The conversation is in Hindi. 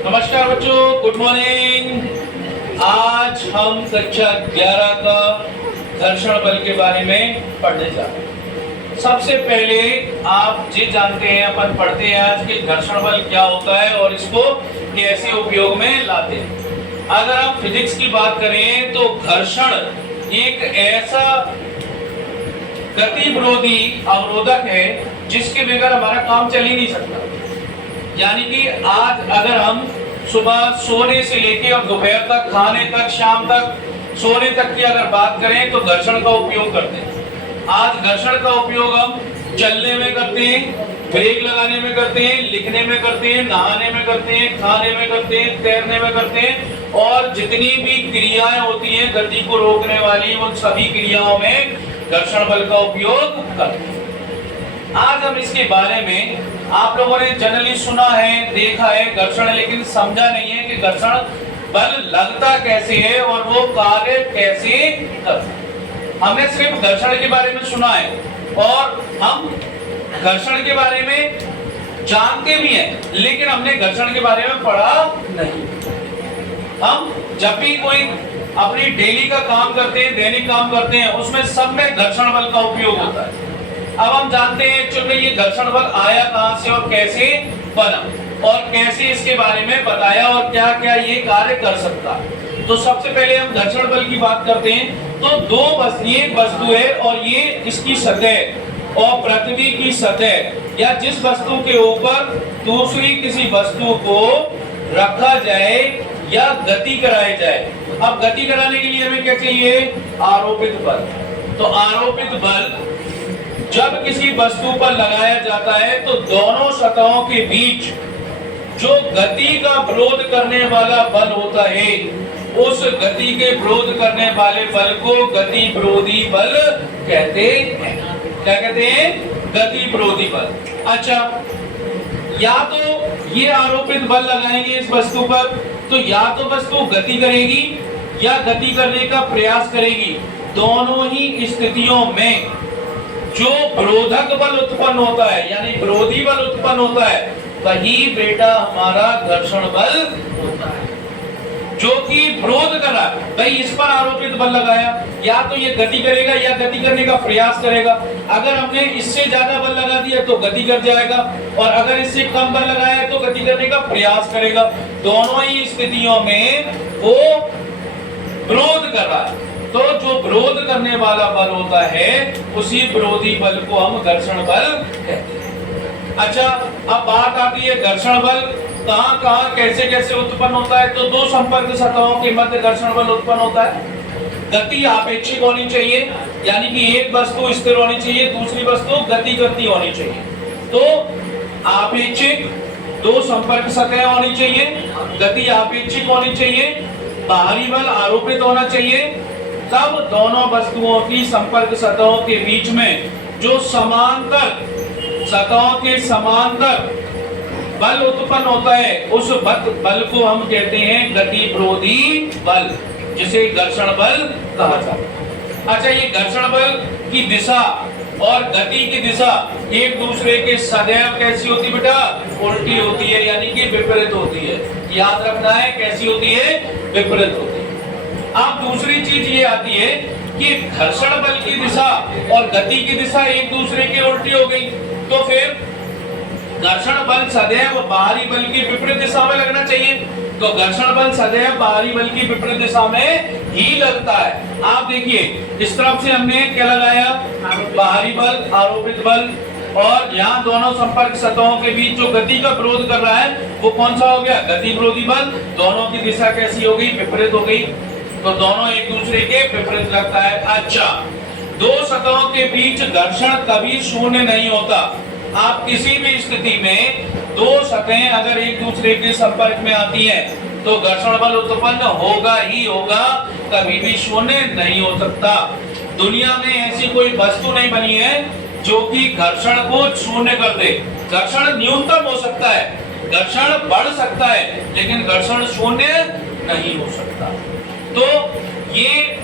नमस्कार बच्चों, गुड मॉर्निंग। आज हम कक्षा 11 का घर्षण बल के बारे में पढ़ने जा रहे हैं। सबसे पहले आप ये जानते हैं, अपन पढ़ते हैं आज कि घर्षण बल क्या होता है और इसको कैसे उपयोग में लाते हैं। अगर हम फिजिक्स की बात करें तो घर्षण एक ऐसा गति विरोधी अवरोधक है जिसके बगैर हमारा काम चल ही नहीं सकता। यानी कि आज अगर हम सुबह सोने से लेके और दोपहर तक, खाने तक, शाम तक, सोने तक की अगर बात करें तो घर्षण का उपयोग करते हैं। आज घर्षण का उपयोग हम चलने में करते हैं, ब्रेक लगाने में करते हैं, लिखने में करते हैं, नहाने में करते हैं, खाने में करते हैं, तैरने में करते हैं और जितनी भी क्रियाएं होती हैं गति को रोकने वाली, उन सभी क्रियाओं में घर्षण बल का उपयोग करते हैं। आज हम इसके बारे में, आप लोगों ने जनरली सुना है, देखा है घर्षण, लेकिन समझा नहीं है कि घर्षण बल लगता कैसे है और वो कार्य कैसे करता है। हमने सिर्फ घर्षण के बारे में सुना है और हम घर्षण के बारे में जानते भी हैं, लेकिन हमने घर्षण के बारे में पढ़ा नहीं। हम जब भी कोई अपनी डेली का काम करते हैं, दैनिक काम करते हैं, उसमें सब में घर्षण बल का उपयोग होता है। अब हम जानते हैं एक्चुअली ये घर्षण बल आया कहां से और कैसे बना और कैसे इसके बारे में बताया और क्या क्या ये कार्य कर सकता है। तो सबसे पहले हम घर्षण बल की बात करते हैं। तो ये वस्तु है और ये इसकी सतह और पृथ्वी की सतह या जिस वस्तु के ऊपर दूसरी किसी वस्तु को रखा जाए या गति कराई जाए। अब गति कराने के लिए हमें क्या चाहिए? आरोपित बल। तो आरोपित बल जब किसी वस्तु पर लगाया जाता है तो दोनों सतहों के बीच जो गति का विरोध करने वाला बल होता है, उस गति के विरोध करने वाले बल को गति विरोधी बल कहते हैं। क्या कहते हैं? गति विरोधी बल। अच्छा, या तो ये आरोपित बल लगाएंगे इस वस्तु पर, तो या तो वस्तु गति करेगी या गति करने का प्रयास करेगी। दोनों ही स्थितियों में जो विरोधक बल उत्पन्न होता है, यानी विरोधी बल उत्पन्न होता है, वही बेटा हमारा घर्षण बल होता है, जो कि विरोध कर रहा है। भाई इस पर आरोपित बल लगाया, या तो ये गति करेगा या गति करने का प्रयास करेगा। अगर हमने इससे ज्यादा बल लगा दिया तो गति कर जाएगा और अगर इससे कम बल लगाया तो गति करने का प्रयास करेगा। दोनों ही स्थितियों में वो विरोध कर रहा है। तो जो विरोध करने वाला बल होता है उसी विरोधी बल को हम घर्षण बल कहते हैं। अच्छा, अब बात आती है घर्षण बल कहां कैसे कैसे उत्पन्न होता है। तो दो संपर्क सतहों के मध्य घर्षण बल उत्पन्न होता है। गति आपेक्षिक होनी चाहिए, यानी कि एक वस्तु स्थिर होनी चाहिए, दूसरी वस्तु गति करती होनी चाहिए। तो आपेक्षिक दो संपर्क सतहें होनी चाहिए, गति आपेक्षिक होनी चाहिए, बाहरी बल आरोपित होना चाहिए। तब दोनों वस्तुओं की संपर्क सतहों के बीच में जो समांतर सतहों के समांतर बल उत्पन्न होता है, उस बल को हम कहते हैं गति विरोधी बल, जिसे घर्षण बल कहा जाता है। अच्छा, ये घर्षण बल की दिशा और गति की दिशा एक दूसरे के सदैव कैसी होती बेटा? उल्टी होती है, यानी कि विपरीत होती है। याद रखना है, कैसी होती है? विपरीत होती है। अब दूसरी चीज ये आती है कि घर्षण बल की दिशा और गति की दिशा एक दूसरे के उल्टी हो गई, तो फिर घर्षण बल सदैव बाहरी बल की विपरीत दिशा में लगना चाहिए। तो घर्षण बल सदैव बाहरी बल की विपरीत दिशा में ही लगता है। आप देखिए, इस तरफ से हमने क्या लगाया? बाहरी बल, आरोपित बल, और यहाँ दोनों संपर्क सतहों के बीच जो गति का विरोध कर रहा है वो कौन सा हो गया? गति विरोधी बल। दोनों की दिशा कैसी हो गई? विपरीत हो गई। तो दोनों एक दूसरे के विपरीत लगता है। अच्छा, दो सतहों के बीच घर्षण कभी शून्य नहीं होता। आप किसी भी स्थिति में दो सतहें अगर एक दूसरे के संपर्क में आती हैं तो घर्षण बल उत्पन्न होगा ही होगा, कभी भी शून्य नहीं हो सकता। दुनिया में ऐसी कोई वस्तु नहीं बनी है जो कि घर्षण को शून्य कर दे। घर्षण न्यूनतम हो सकता है, घर्षण बढ़ सकता है, लेकिन घर्षण शून्य नहीं हो सकता। तो ये